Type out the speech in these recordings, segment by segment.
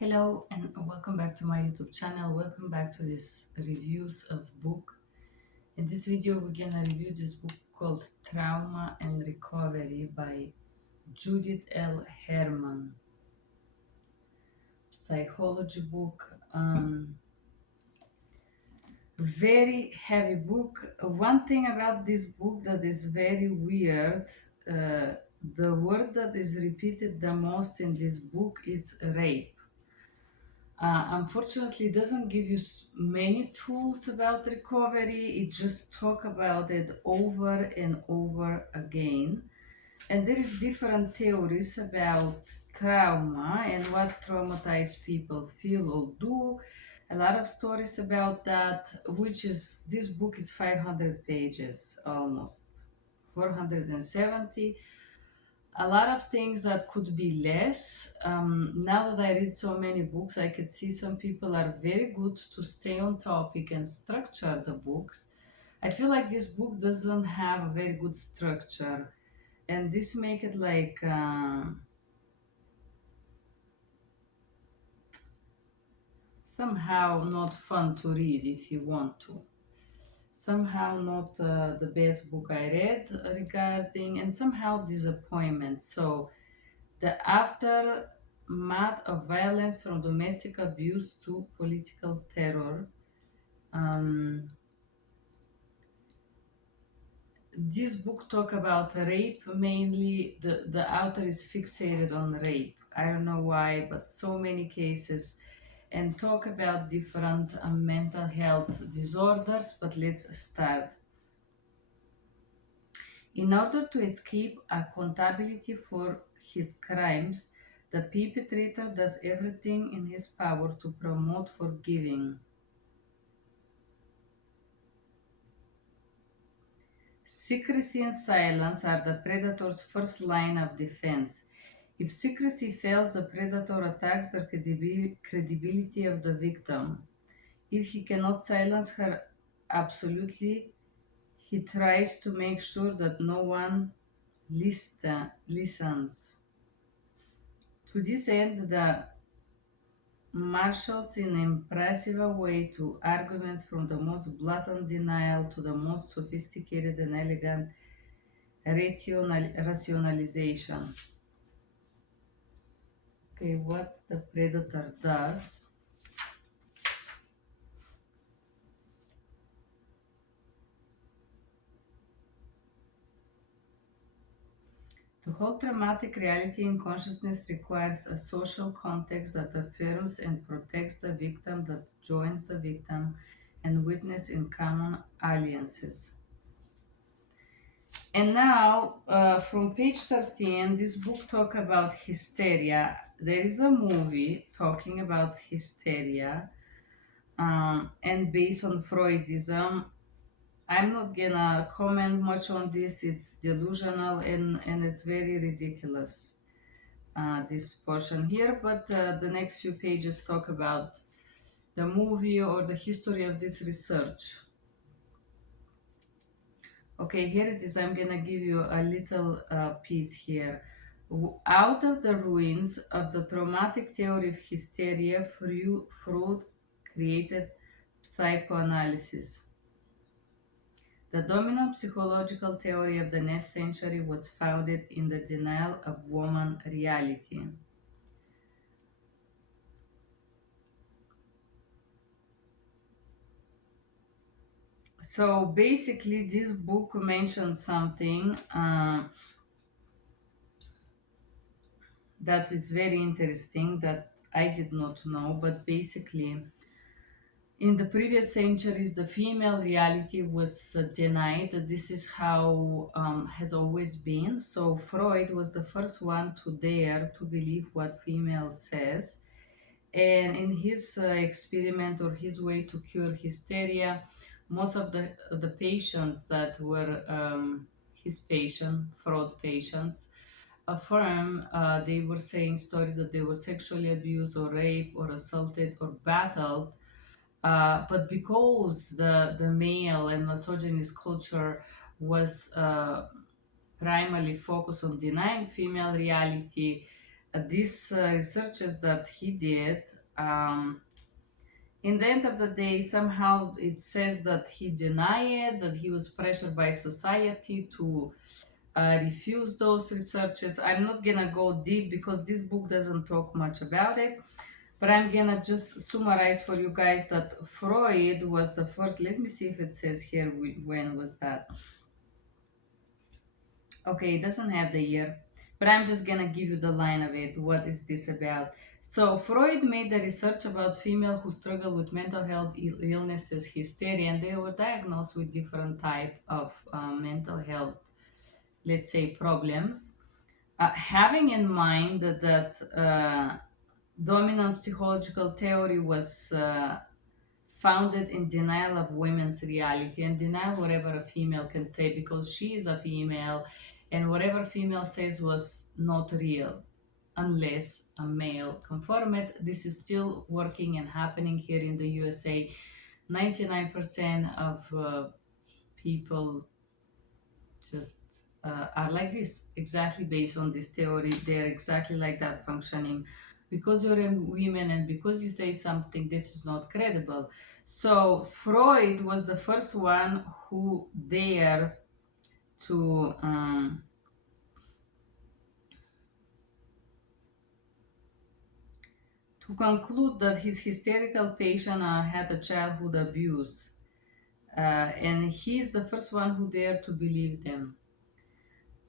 Hello and welcome back to my YouTube channel. Welcome back to this reviews of book. In this video, we're gonna review this book called Trauma and Recovery by Judith L. Herman. Psychology book. Very heavy book. One thing about this book that is very weird. The word that is repeated the most in this book is rape. Unfortunately, it doesn't give you many tools about recovery. It just talk about it over and over again. And there is different theories about trauma and what traumatized people feel or do. A lot of stories about that, which is this book is 500 pages almost, 470. A lot of things that could be less. Now that I read so many books, I could see some people are very good to stay on topic and structure the books. I feel like this book doesn't have a very good structure, and this make it like somehow not fun to read if you want to. Somehow not the best book I read regarding, and somehow disappointment. So the aftermath of violence from domestic abuse to political terror. Um, this book talk about rape mainly. The author is fixated on rape. I don't know why, but so many cases and talk about different mental health disorders. But let's start. In order to escape accountability for his crimes, the perpetrator does everything in his power to promote forgiving. Secrecy and silence are the predator's first line of defense. If secrecy fails, the predator attacks the credibility of the victim. If he cannot silence her absolutely, he tries to make sure that no one listens. To this end, the marshals in impressive way to arguments from the most blatant denial to the most sophisticated and elegant rationalization. Okay, what the predator does. To hold traumatic reality in consciousness requires a social context that affirms and protects the victim, that joins the victim and witness in common alliances. And now, from page 13, this book talk about hysteria. There is a movie talking about hysteria, and based on Freudism. I'm not gonna comment much on this. It's delusional and it's very ridiculous. This portion here, but the next few pages talk about the movie or the history of this research. Okay, here it is. I'm gonna give you a little piece here. Out of the ruins of the traumatic theory of hysteria, Freud created psychoanalysis. The dominant psychological theory of the next century was founded in the denial of woman reality. So basically, this book mentions something that is very interesting that I did not know, but basically, in the previous centuries, the female reality was denied. This is how has always been. So Freud was the first one to dare to believe what female says. And in his experiment or his way to cure hysteria, most of the patients that were his patient, Freud patients, affirm they were saying story that they were sexually abused or raped or assaulted or battled, but because the male and misogynist culture was primarily focused on denying female reality, these researches that he did, in the end of the day, somehow it says that he denied, that he was pressured by society to refuse those researches. I'm not gonna go deep because this book doesn't talk much about it, but I'm gonna just summarize for you guys that Freud was the first. Let me see if it says here when was that. Okay, it doesn't have the year, but I'm just gonna give you the line of it. What is this about? So Freud made the research about female who struggle with mental health illnesses, hysteria, and they were diagnosed with different type of mental health, let's say, problems. Having in mind that dominant psychological theory was founded in denial of women's reality and denial whatever a female can say because she is a female, and whatever female says was not real unless a male confirm it. This is still working and happening here in the USA. 99% of people just are like this, exactly based on this theory. They're exactly like that functioning. Because you're a woman and because you say something, this is not credible. So Freud was the first one who dared to conclude that his hysterical patient had a childhood abuse, and he's the first one who dared to believe them.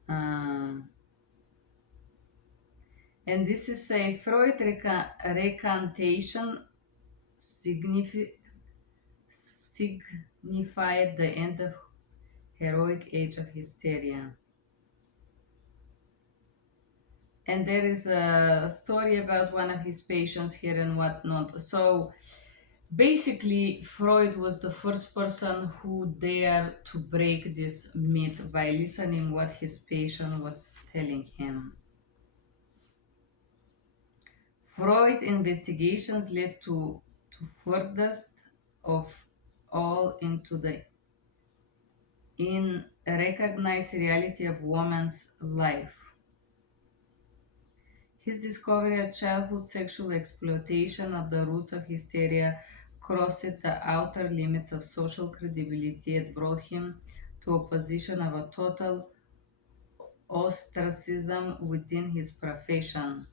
Um, and this is a Freud recantation signifi- signified the end of heroic age of hysteria. And there is a story about one of his patients here and whatnot. So basically, Freud was the first person who dared to break this myth by listening what his patient was telling him. Freud investigations led to furthest of all into the in recognized reality of woman's life. His discovery of childhood sexual exploitation at the roots of hysteria crossed the outer limits of social credibility and brought him to a position of a total ostracism within his profession.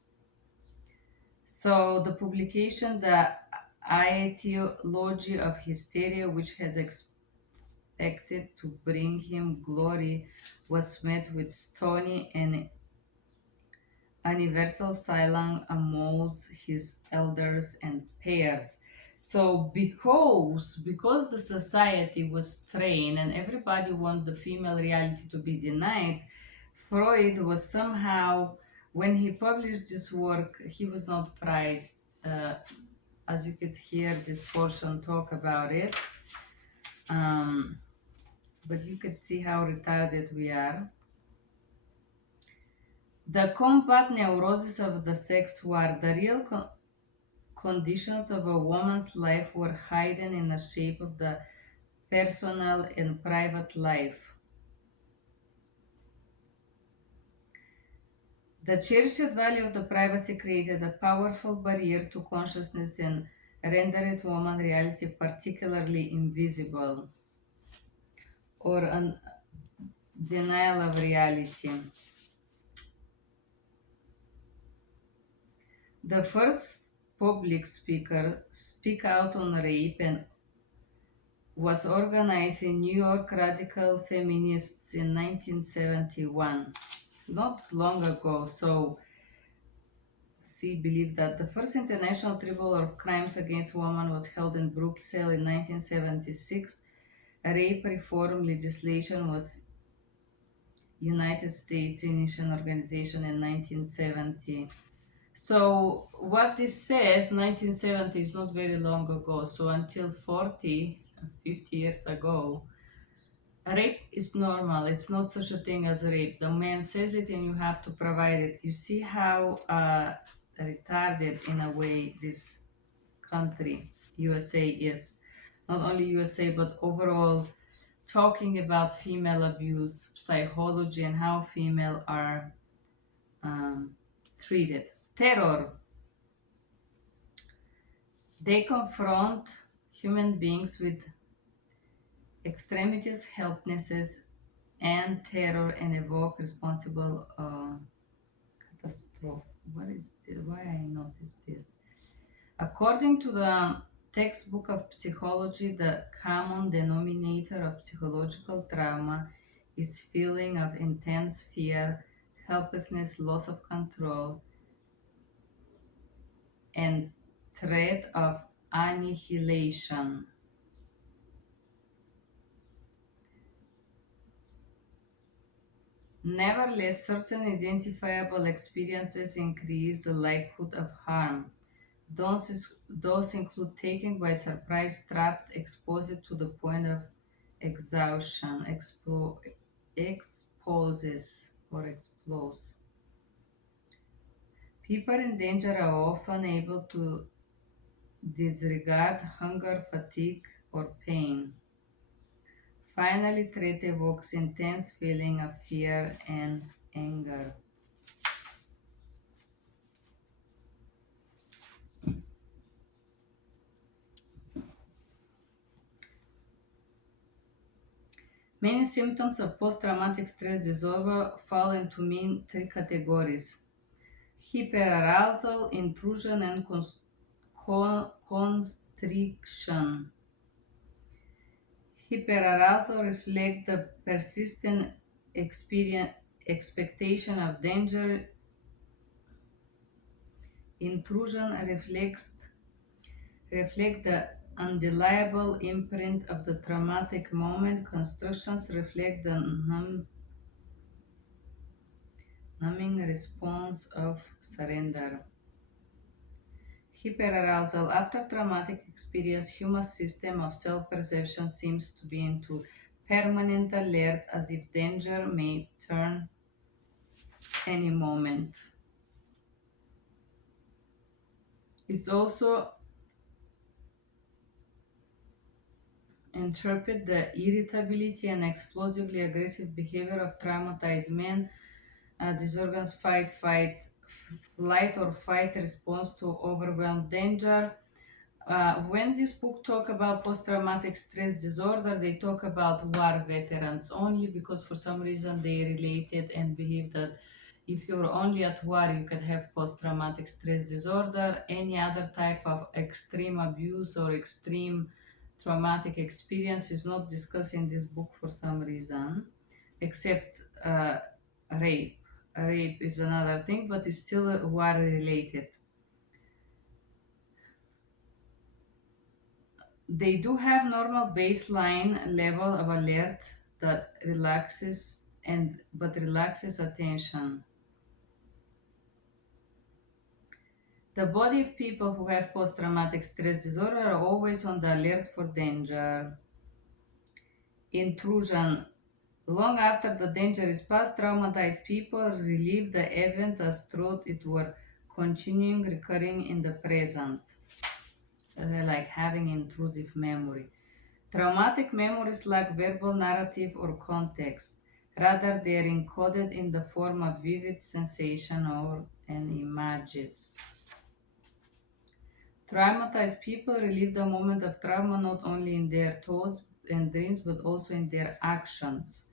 So the publication, The Etiology of Hysteria, which has expected to bring him glory, was met with stony and universal silence amongst his elders and peers. So because the society was trained and everybody wanted the female reality to be denied, Freud was somehow, when he published this work, he was not prized. As you could hear this portion talk about it, um, but you could see how retarded we are. The combat neurosis of the sex war, the real conditions of a woman's life were hidden in the shape of the personal and private life. The cherished value of the privacy created a powerful barrier to consciousness and rendered woman reality particularly invisible or an denial of reality. The first public speaker speak out on rape and was organized in New York radical feminists in 1971, not long ago. So she believed that the first international tribunal of crimes against women was held in Brussels in 1976. Rape reform legislation was United States Initial Organization in 1970. So what this says, 1970 is not very long ago. So until 40, 50 years ago, rape is normal. It's not such a thing as rape. The man says it and you have to provide it. You see how retarded, in a way, this country, USA, is. Not only USA, but overall, talking about female abuse, psychology, and how female are treated. Terror. They confront human beings with extremities, helplessness, and terror and evoke responsible catastrophe. What is this? Why I noticed this? According to the textbook of psychology, the common denominator of psychological trauma is feeling of intense fear, helplessness, loss of control, and threat of annihilation. Nevertheless, certain identifiable experiences increase the likelihood of harm. Those include taken by surprise, trapped, exposed to the point of exhaustion, exposes or explodes. People in danger are often able to disregard hunger, fatigue, or pain. Finally, threat evokes intense feeling of fear and anger. Many symptoms of post-traumatic stress disorder fall into main three categories: hyperarousal, intrusion, and constriction. Hyperarousal reflects the persistent experience, expectation of danger. Intrusion reflect the undeniable imprint of the traumatic moment. Constrictions reflect the numbing response of surrender. Hyperarousal. After traumatic experience, human system of self-perception seems to be into permanent alert as if danger may turn any moment. It's also interpret the irritability and explosively aggressive behavior of traumatized men. These organs flight or fight response to overwhelmed danger. When this book talk about post-traumatic stress disorder, they talk about war veterans only because for some reason they related and believe that if you're only at war, you could have post-traumatic stress disorder. Any other type of extreme abuse or extreme traumatic experience is not discussed in this book for some reason, except rape. Rape is another thing, but it's still war related. They do have normal baseline level of alert that relaxes and but relaxes attention. The body of people who have post-traumatic stress disorder are always on the alert for danger. Intrusion. Long after the danger is past, traumatized people relive the event as though it were continuing recurring in the present. Like having intrusive memory. Traumatic memories lack verbal narrative or context. Rather, they are encoded in the form of vivid sensation or and images. Traumatized people relive the moment of trauma not only in their thoughts and dreams but also in their actions.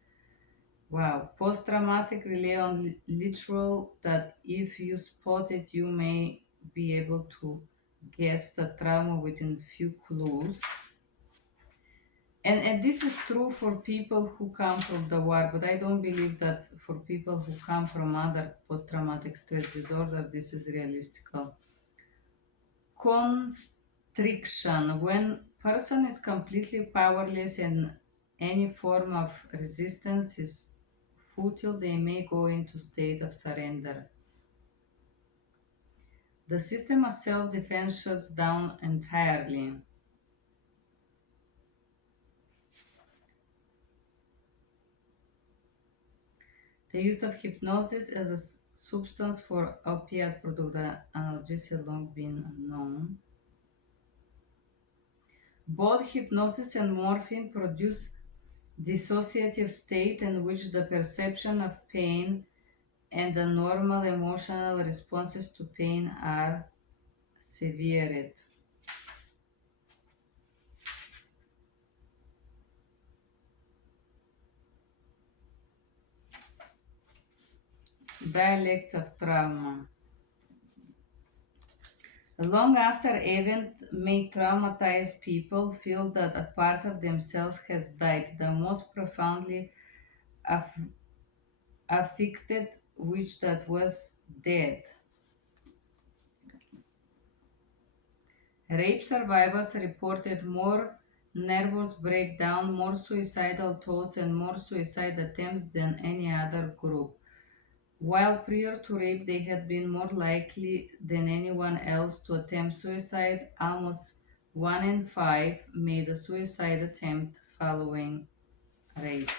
Wow. Post traumatic rely on literal that if you spot it, you may be able to guess the trauma within few clues. And this is true for people who come from the war, but I don't believe that for people who come from other post-traumatic stress disorder, this is realistic. Constriction. When person is completely powerless and any form of resistance is futile, they may go into state of surrender. The system of self-defense shuts down entirely. The use of hypnosis as a substance for opiate product analgesia long been known. Both hypnosis and morphine produce dissociative state in which the perception of pain and the normal emotional responses to pain are severed. Dialects of trauma. Long after event may traumatize people feel that a part of themselves has died, the most profoundly aff- affected which that was dead. Rape survivors reported more nervous breakdown, more suicidal thoughts, and more suicide attempts than any other group. While prior to rape, they had been more likely than anyone else to attempt suicide. Almost 1 in 5 made a suicide attempt following rape.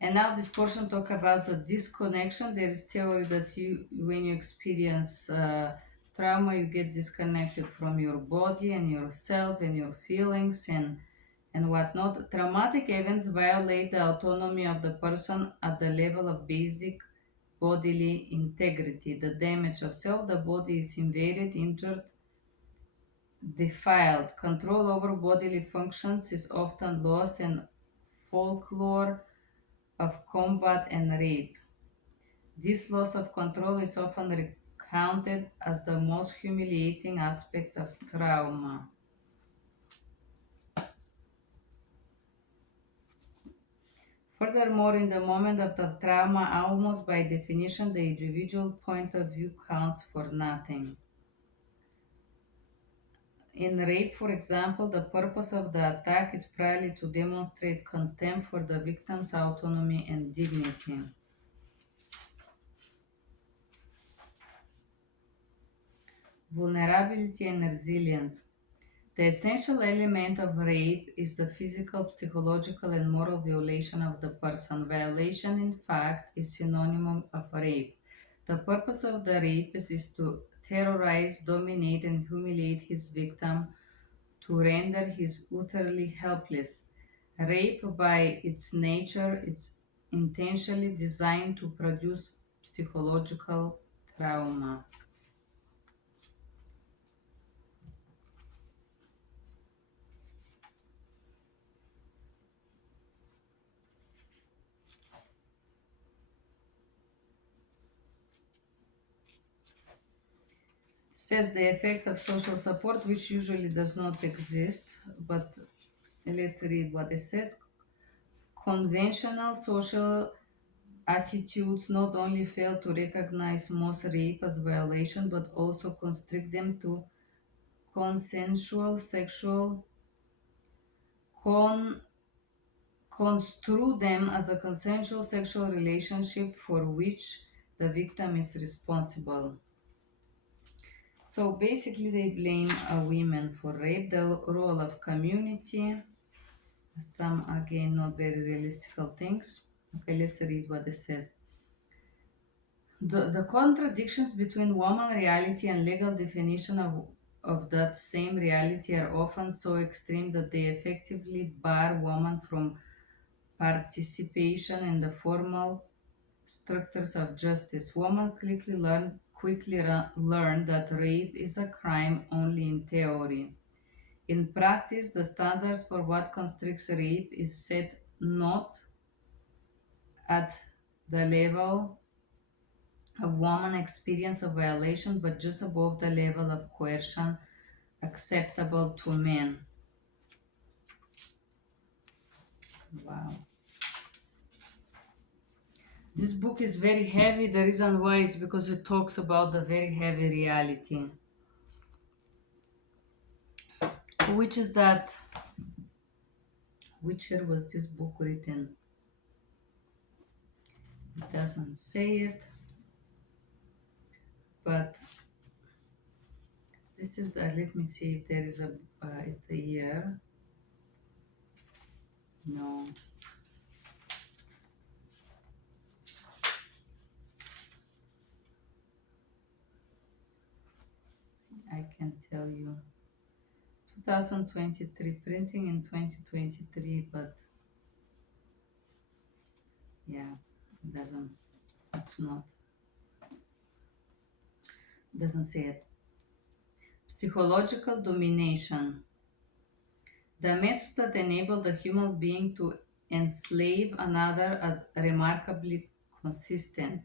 And now this portion talk about the disconnection. There is theory that when you experience trauma, you get disconnected from your body and yourself and your feelings and whatnot. Traumatic events violate the autonomy of the person at the level of basic bodily integrity. The damage of self, the body is invaded, injured, defiled. Control over bodily functions is often lost, and folklore of combat and rape. This loss of control is often recounted as the most humiliating aspect of trauma. Furthermore, in the moment of the trauma, almost by definition, the individual point of view counts for nothing. In rape, for example, the purpose of the attack is primarily to demonstrate contempt for the victim's autonomy and dignity. Vulnerability and resilience. The essential element of rape is the physical, psychological, and moral violation of the person. Violation, in fact, is synonym of rape. The purpose of the rapist is to terrorize, dominate, and humiliate his victim to render his utterly helpless. Rape, by its nature, is intentionally designed to produce psychological trauma. Says the effect of social support, which usually does not exist, but let's read what it says. Conventional social attitudes not only fail to recognize most rape as violation, but also constrict them to consensual sexual con construe them as a consensual sexual relationship for which the victim is responsible. So basically, they blame women for rape, the role of community, some again not very realistic things. Okay, let's read what it says. The contradictions between woman reality and legal definition of that same reality are often so extreme that they effectively bar women from participation in the formal structures of justice. Women quickly learn that rape is a crime only in theory. In practice, the standards for what constitutes rape is set not at the level of woman experience of violation, but just above the level of coercion acceptable to men. Wow. This book is very heavy. The reason why is because it talks about the very heavy reality, which is that, which year was this book written? It doesn't say it, but this is the, let me see if there is a, it's a year. No. I can tell you. 2023, printing in 2023, but yeah. Doesn't, it's not, doesn't say it. Psychological domination. The methods that enable the human being to enslave another as remarkably consistent.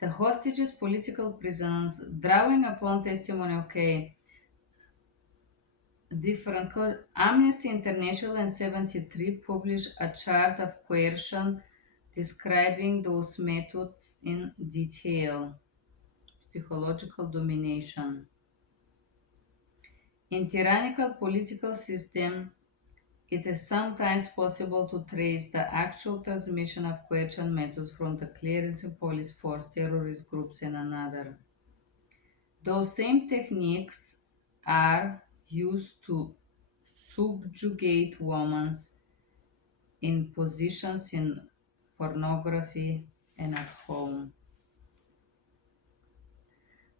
The hostages, political prisoners, drawing upon testimony, okay, different. Amnesty International in 73 published a chart of coercion describing those methods in detail. Psychological domination. In tyrannical political system, it is sometimes possible to trace the actual transmission of coercion methods from the clearance police force, terrorist groups, and another. Those same techniques are used to subjugate women in positions in pornography and at home.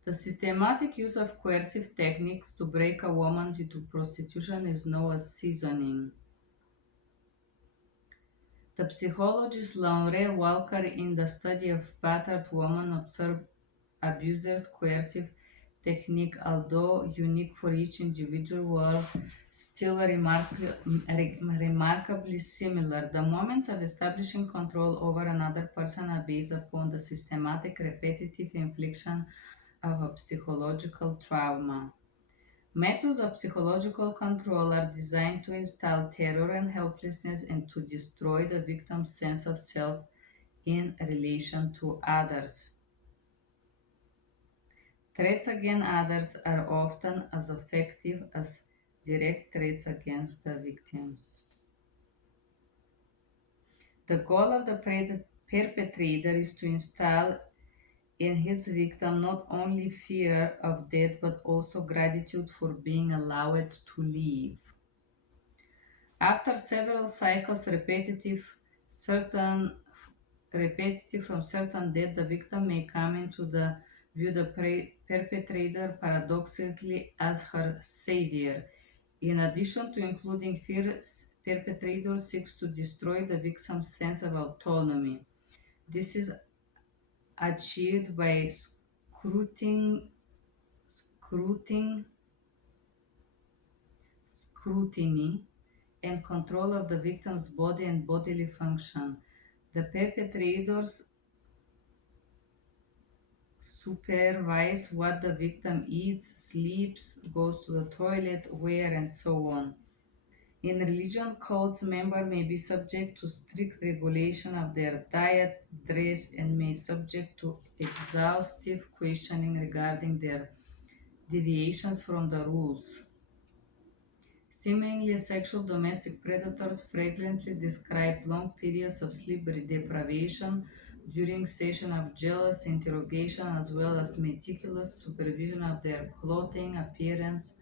The systematic use of coercive techniques to break a woman into prostitution is known as seasoning. The psychologist Laure Walker, in the study of battered women, observed abusers' coercive technique, although unique for each individual, were still remarkably similar. The moments of establishing control over another person are based upon the systematic, repetitive infliction of a psychological trauma. Methods of psychological control are designed to instill terror and helplessness and to destroy the victim's sense of self in relation to others. Threats against others are often as effective as direct threats against the victims. The goal of the perpetrator is to instill in his victim not only fear of death but also gratitude for being allowed to live. After several cycles certain repetitive from certain death, the victim may come into the view the perpetrator paradoxically as her savior. In addition to including fear, perpetrator seeks to destroy the victim's sense of autonomy. This is achieved by scrutin, scrutiny and control of the victim's body and bodily function. The perpetrators supervise what the victim eats, sleeps, goes to the toilet, where, and so on. In religion cults, members may be subject to strict regulation of their diet, dress, and may subject to exhaustive questioning regarding their deviations from the rules. Seemingly sexual domestic predators frequently describe long periods of sleep deprivation during sessions of jealous interrogation as well as meticulous supervision of their clothing, appearance,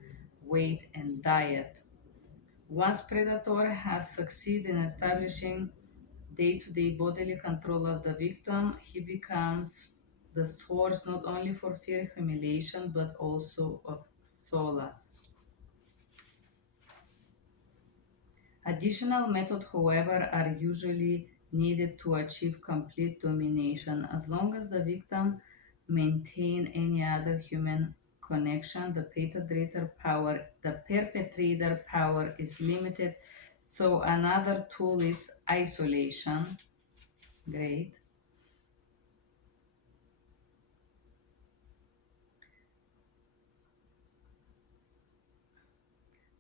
weight, and diet. Once predator has succeeded in establishing day-to-day bodily control of the victim, he becomes the source not only for fear humiliation but also of solace. Additional methods, however, are usually needed to achieve complete domination. As long as the victim maintains any other human connection, the perpetrator power is limited. So another tool is isolation. Great.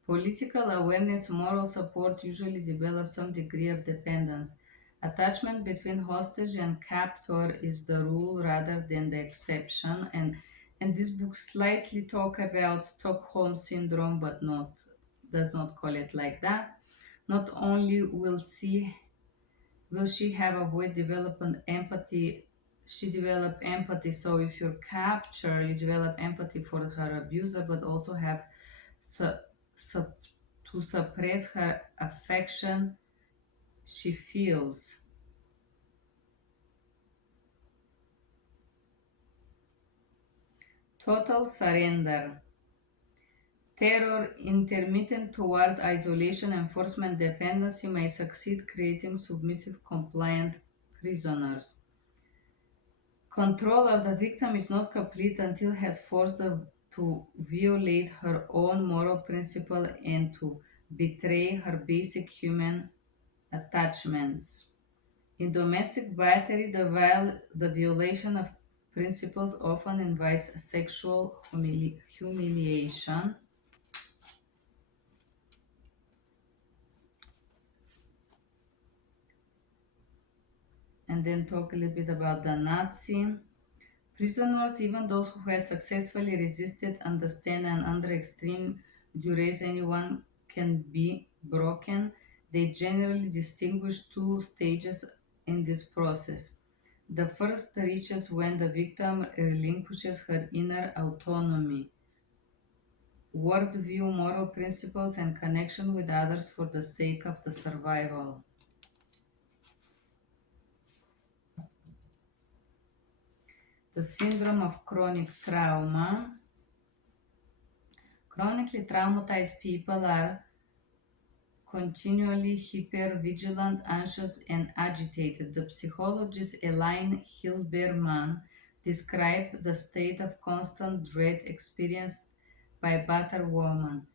Political awareness, moral support usually develop some degree of dependence. Attachment between hostage and captor is the rule rather than the exception. And this book slightly talk about Stockholm syndrome, but not does not call it like that. Not only will she have avoid development empathy, she develop empathy. So if you're captured, you develop empathy for her abuser, but also have su- sup- to suppress her affection she feels. Total surrender. Terror, intermittent toward isolation, enforcement dependency may succeed creating submissive, compliant prisoners. Control of the victim is not complete until has forced her to violate her own moral principle and to betray her basic human attachments. In domestic battery, the violation of principles often invites sexual humiliation. And then talk a little bit about the Nazi. Prisoners, even those who have successfully resisted, understand and under extreme duress anyone can be broken. They generally distinguish two stages in this process. The first reaches when the victim relinquishes her inner autonomy, worldview, moral principles, and connection with others for the sake of the survival. The syndrome of chronic trauma. Chronically traumatized people are continually hyper-vigilant, anxious, and agitated. The psychologist Elaine Hilberman described the state of constant dread experienced by battered women.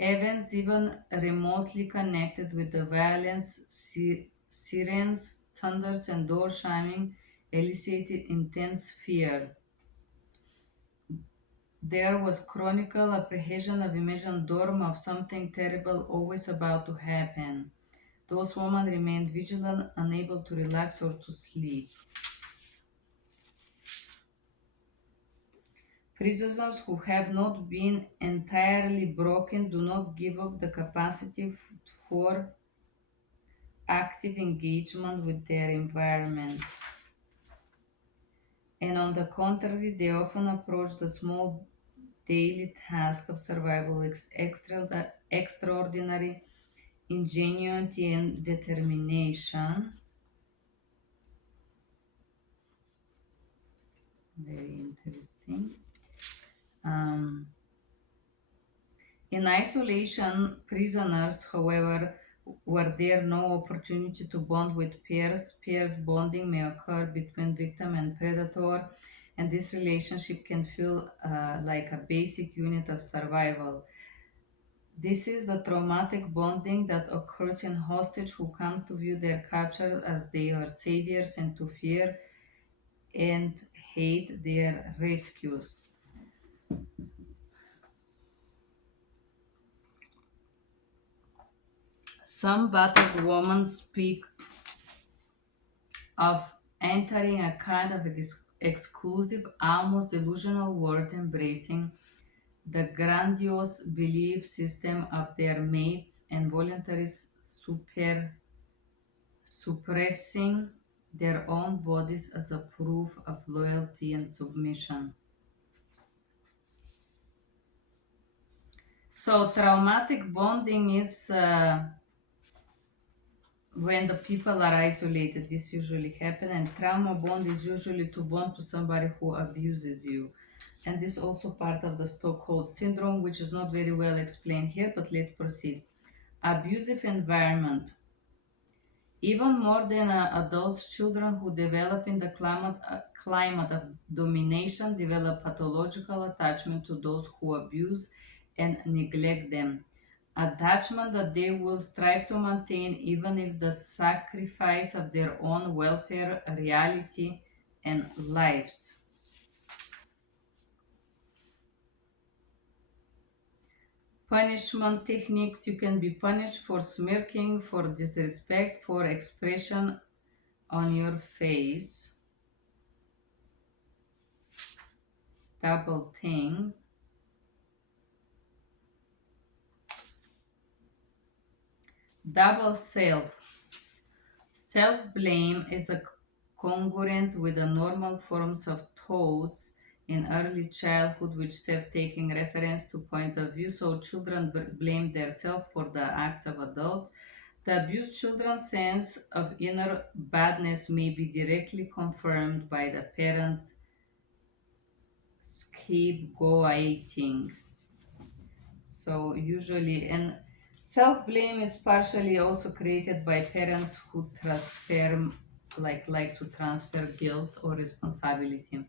Events even remotely connected with the violence, sirens, thunders, and door slamming elicited intense fear. There was chronicle apprehension of imagined dorm of something terrible always about to happen. Those women remained vigilant, unable to relax or to sleep. Prisoners who have not been entirely broken do not give up the capacity for active engagement with their environment. And on the contrary, they often approach the small daily task of survival with extraordinary ingenuity and determination. Very interesting. Um, in isolation, prisoners, however, were there no opportunity to bond with peers. Peers bonding may occur between victim and predator, and this relationship can feel like a basic unit of survival. This is the traumatic bonding that occurs in hostages who come to view their captors as they are saviors and to fear and hate their rescues. Some battered women speak of entering a kind of exclusive, almost delusional world embracing the grandiose belief system of their mates and voluntarily suppressing their own bodies as a proof of loyalty and submission. So, traumatic bonding is when the people are isolated. This usually happens, and trauma bond is usually to bond to somebody who abuses you. And this is also part of the Stockholm syndrome, which is not very well explained here, but let's proceed. Abusive environment. Even more than adults, children who develop in the climate of domination develop pathological attachment to those who abuse and neglect them. Attachment that they will strive to maintain even if the sacrifice of their own welfare, reality, and lives. Punishment techniques: you can be punished for smirking, for disrespect, for expression on your face, double thing, double self. Self blame is a congruent with the normal forms of thoughts in early childhood, which self taking reference to point of view. So children blame themselves for the acts of adults. The abused children's sense of inner badness may be directly confirmed by the parent scapegoating. So usually, and self blame is partially also created by parents who transfer like to transfer guilt or responsibility.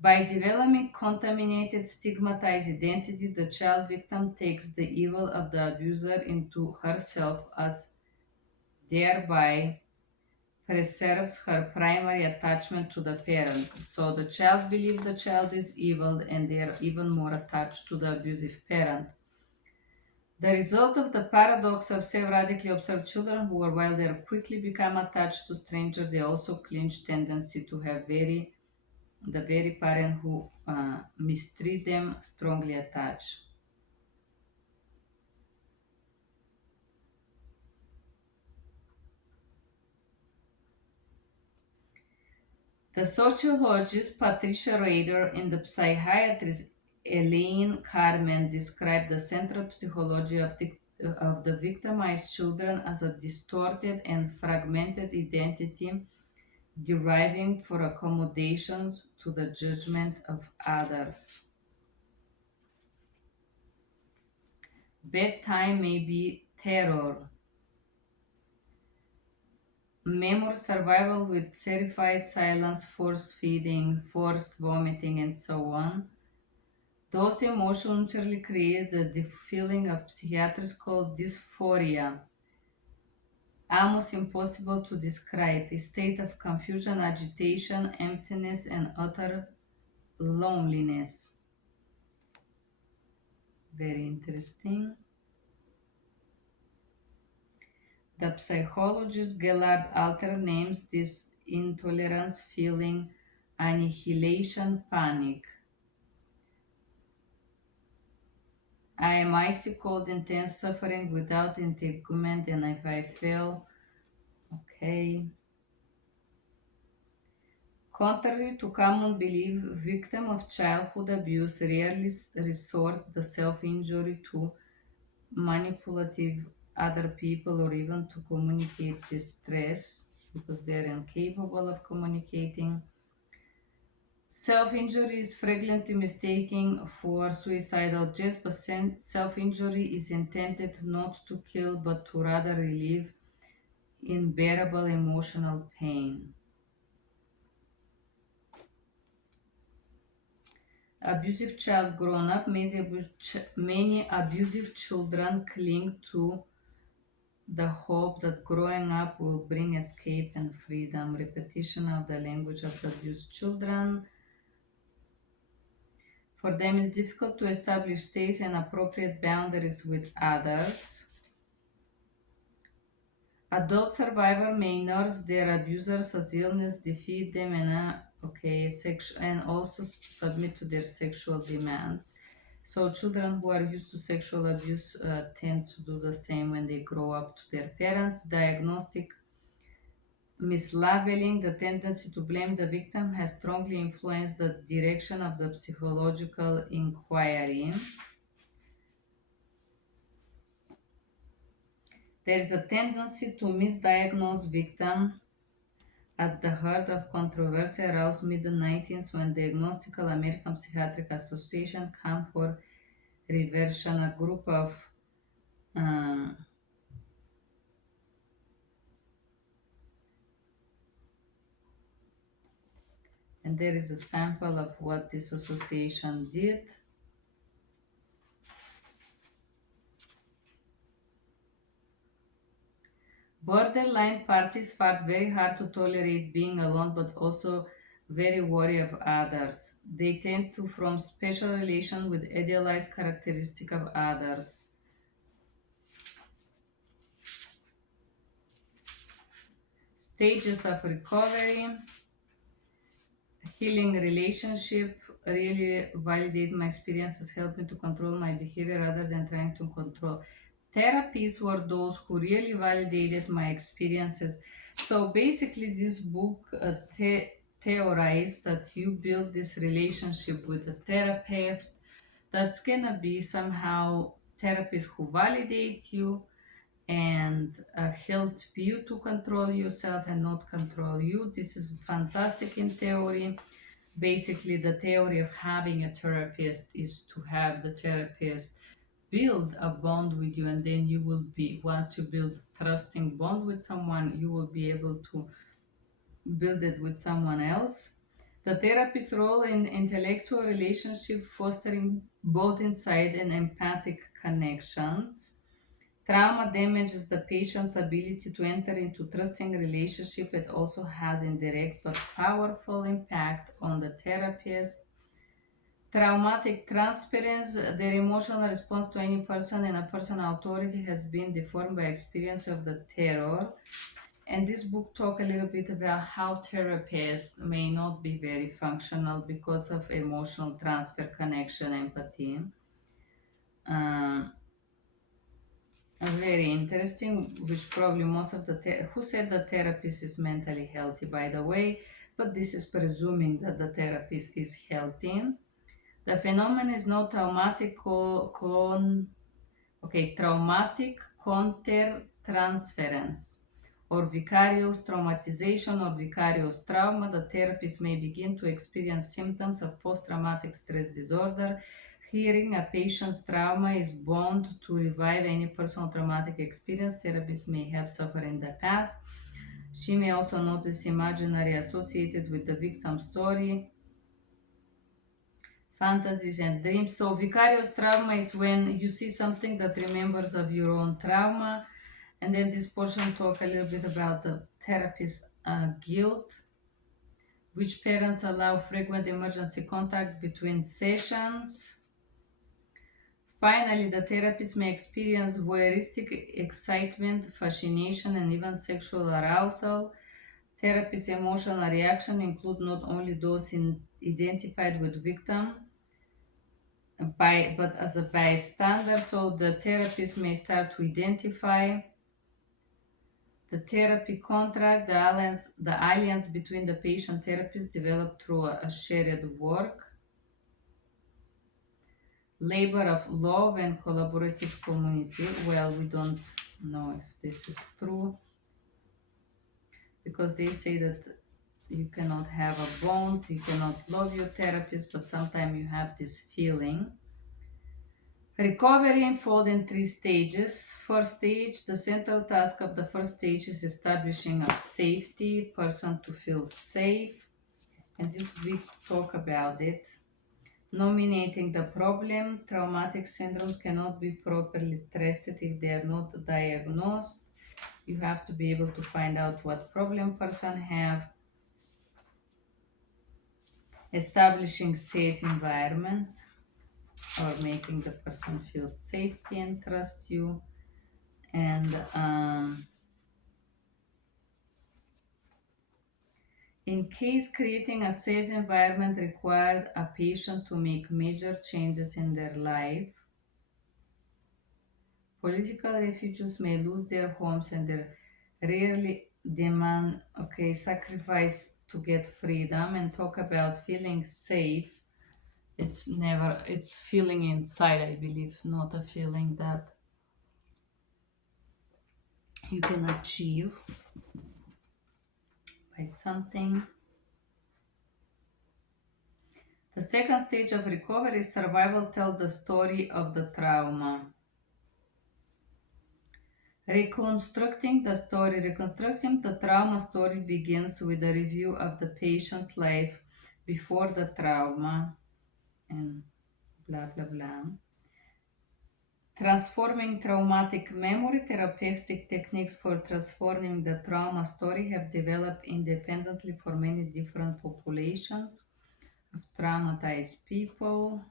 By developing contaminated, stigmatized identity, the child victim takes the evil of the abuser into herself, as thereby preserves her primary attachment to the parent. So the child believes the child is evil and they are even more attached to the abusive parent. The result of the paradox of radically observed children who, while they quickly become attached to strangers, they also clinch tendency to have the very parent who mistreat them strongly attached. The sociologist Patricia Rader and the psychiatrist Elaine Carmen described the central psychology of the victimized children as a distorted and fragmented identity deriving for accommodations to the judgment of others. Bedtime may be terror, memory survival with terrified silence, forced feeding, forced vomiting, and so on. Those emotions usually create the feeling of psychiatrists called dysphoria, almost impossible to describe, a state of confusion, agitation, emptiness, and utter loneliness. Very interesting. The psychologist Gellard Alter names this intolerance feeling annihilation panic. I am icy cold, intense suffering without entanglement, and if I fail, okay. Contrary to common belief, victims of childhood abuse rarely resort to self-injury to manipulative other people or even to communicate distress because they're incapable of communicating. Self-injury is frequently mistaken for suicidal jest, but self-injury is intended not to kill but to rather relieve unbearable emotional pain. Abusive child grown up, many abusive children cling to the hope that growing up will bring escape and freedom. Repetition of the language of the abused children. For them, it's difficult to establish safe and appropriate boundaries with others. Adult survivor may nurse their abusers as illness, defeat them, and also submit to their sexual demands. So children who are used to sexual abuse tend to do the same when they grow up to their parents. Diagnostic mislabeling, the tendency to blame the victim, has strongly influenced the direction of the psychological inquiry. There is a tendency to misdiagnose victim at the heart of controversy aroused mid-19th when the Diagnostical American Psychiatric Association came for reversion, a group of um, and there is a sample of what this association did. Borderline parties fight very hard to tolerate being alone, but also very wary of others. They tend to form special relation with idealized characteristic of others. Stages of recovery, healing relationship, really validate my experiences, help me to control my behavior rather than trying to control. Therapies were those who really validated my experiences. So basically, this book theorized that you build this relationship with a therapist that's gonna be somehow therapist who validates you and help you to control yourself and not control you. This is fantastic in theory. Basically, the theory of having a therapist is to have the therapist build a bond with you, and then you will be, once you build trusting bond with someone, you will be able to build it with someone else. The therapist's role in intellectual relationship, fostering both inside and empathic connections. Trauma damages the patient's ability to enter into trusting relationship. It also has indirect but powerful impact on the therapist. Traumatic transference, their emotional response to any person and a personal authority has been deformed by experience of the terror. And this book talk a little bit about how therapists may not be very functional because of emotional transfer, connection, empathy. Um, Very interesting, which probably most of the who said the therapist is mentally healthy, by the way, but this is presuming that the therapist is healthy. The phenomenon is no traumatic traumatic countertransference or vicarious traumatization or vicarious trauma. The therapist may begin to experience symptoms of post-traumatic stress disorder. Hearing a patient's trauma is bound to revive any personal traumatic experience therapists may have suffered in the past. She may also notice imaginary associated with the victim's story, fantasies and dreams. So vicarious trauma is when you see something that remembers of your own trauma. And then this portion talk a little bit about the therapist's guilt, which parents allow frequent emergency contact between sessions. Finally, the therapist may experience voyeuristic excitement, fascination, and even sexual arousal. Therapist's emotional reaction include not only those identified with victim, but as a bystander. So the therapist may start to identify the therapy contract, the alliance between the patient therapist developed through a shared work, labor of love and collaborative community. Well, we don't know if this is true because they say that you cannot have a bond, you cannot love your therapist, but sometimes you have this feeling. Recovery unfolds in three stages. First stage, the central task of the first stage is establishing of safety, person to feel safe, and this we talk about it. Nominating the problem, traumatic syndromes cannot be properly tested if they are not diagnosed. You have to be able to find out what problem person have. Establishing safe environment or making the person feel safety and trust you. And in case creating a safe environment required a patient to make major changes in their life, political refugees may lose their homes and they rarely demand sacrifice to get freedom. And talk about feeling safe. It's feeling inside, I believe, not a feeling that you can achieve by something. The second stage of recovery is survival, tell the story of the trauma. Reconstructing the trauma story begins with a review of the patient's life before the trauma and blah blah blah. Transforming traumatic memory, therapeutic techniques for transforming the trauma story have developed independently for many different populations of traumatized people.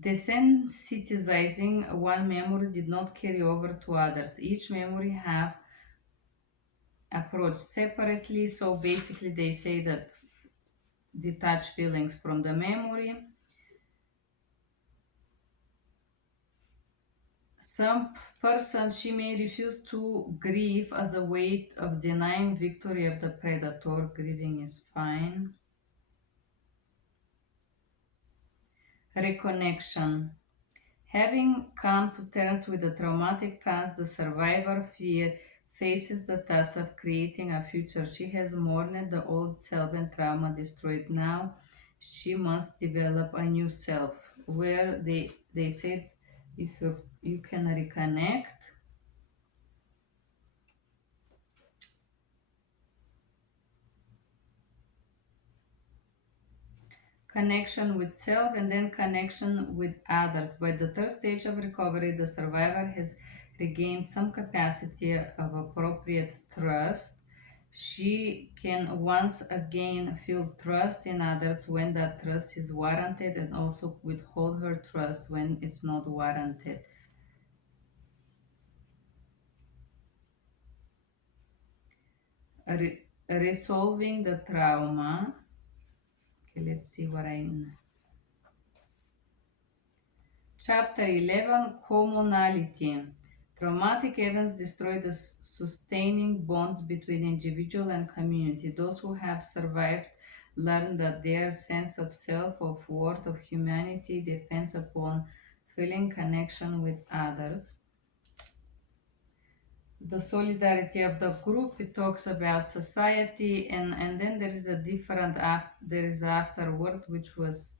Desensitizing one memory did not carry over to others. Each memory have approached separately. So basically, they say that detach feelings from the memory. Some person she may refuse to grieve as a way of denying victory of the predator. Grieving is fine. Reconnection. Having come to terms with the traumatic past, the survivor faces the task of creating a future. She has mourned the old self and trauma destroyed. Now she must develop a new self. Where they said if you can reconnect, connection with self, and then connection with others. By the third stage of recovery, the survivor has regained some capacity of appropriate trust. She can once again feel trust in others when that trust is warranted, and also withhold her trust when it's not warranted. Resolving the trauma. Okay, let's see what I. Chapter 11, Communality. Traumatic events destroy the sustaining bonds between individual and community. Those who have survived learn that their sense of self, of worth, of humanity depends upon feeling connection with others. The solidarity of the group, it talks about society, and then there is a different, there is afterward, which was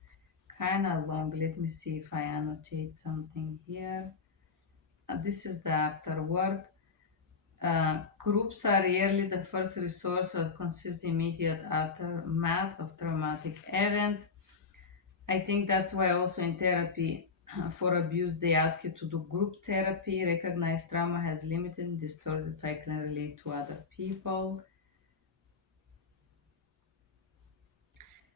kind of long. Let me see if I annotate something here. This is the afterword. Groups are rarely the first resource or consist immediate aftermath of traumatic event. I think that's why also in therapy for abuse they ask you to do group therapy. Recognize trauma has limited and distorted cycle and relate to other people.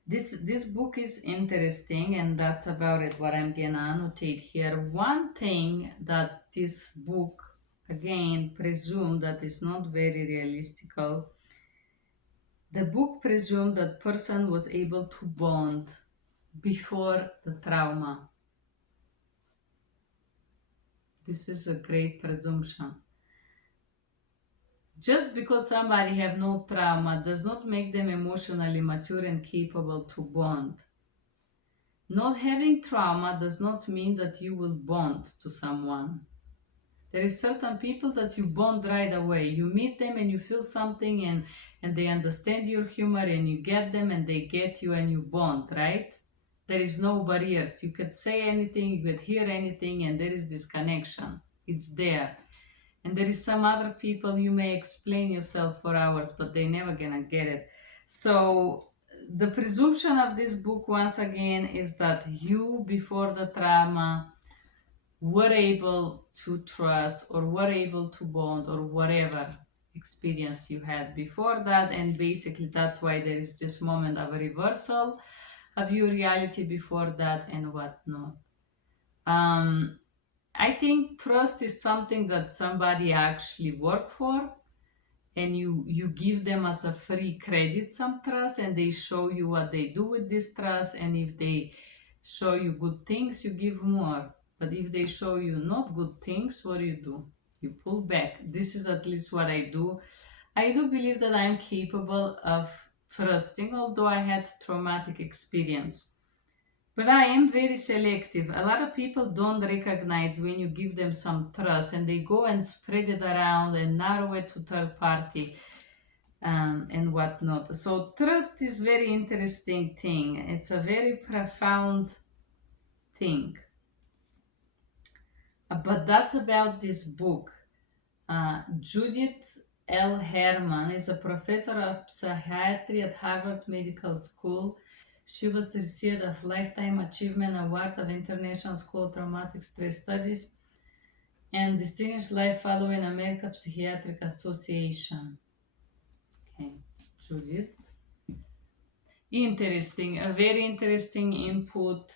This book is interesting, and that's about it. What I'm gonna annotate here. One thing that this book again presume that is not very realistical. The book presumed that person was able to bond before the trauma. This is a great presumption. Just because somebody have no trauma does not make them emotionally mature and capable to bond. Not having trauma does not mean that you will bond to someone. There is certain people that you bond right away. You meet them and you feel something, and they understand your humor, and you get them and they get you and you bond, right? There is no barriers. You could say anything, you could hear anything, and there is this connection. It's there. And there is some other people you may explain yourself for hours, but they never gonna get it. So the presumption of this book once again is that you before the trauma were able to trust or were able to bond or whatever experience you had before that, and basically that's why there is this moment of a reversal of your reality before that and whatnot. um, I think trust is something that somebody actually work for, and you give them as a free credit some trust, and they show you what they do with this trust, and if they show you good things you give more, but if they show you not good things, what do? You pull back. This is at least what I do. I do believe that I'm capable of trusting, although I had traumatic experience, but I am very selective. A lot of people don't recognize when you give them some trust, and they go and spread it around and narrow it to third party, and whatnot. So trust is very interesting thing. It's a very profound thing. But that's about this book. Judith L. Herman is a professor of psychiatry at Harvard Medical School. She was received a Lifetime Achievement Award of International School of Traumatic Stress Studies and Distinguished Life Fellow in American Psychiatric Association. Okay, Judith. Interesting, a very interesting input,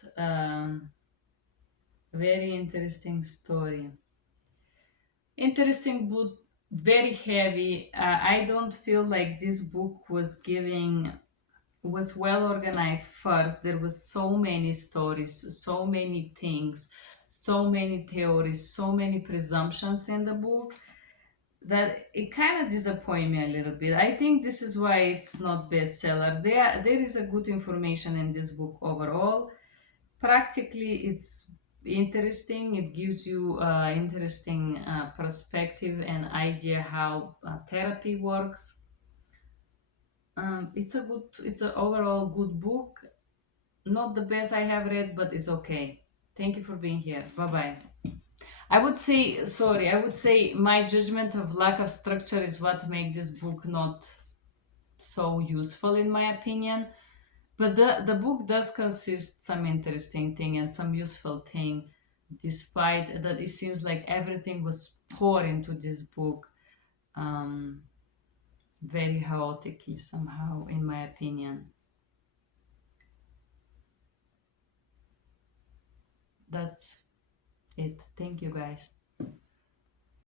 very interesting story. Interesting book, very heavy. I don't feel like this book was well organized first. There was so many stories, so many things, so many theories, so many presumptions in the book that it kind of disappointed me a little bit. I think this is why it's not bestseller. There is a good information in this book overall. Practically, it's interesting. It gives you interesting perspective and idea how therapy works. It's an overall good book. Not the best I have read, but it's okay. Thank you for being here. Bye bye. I would say my judgment of lack of structure is what make this book not so useful in my opinion. But the book does consist some interesting thing and some useful thing, despite that it seems like everything was poured into this book um, very chaotically somehow, in my opinion. That's it. Thank you, guys.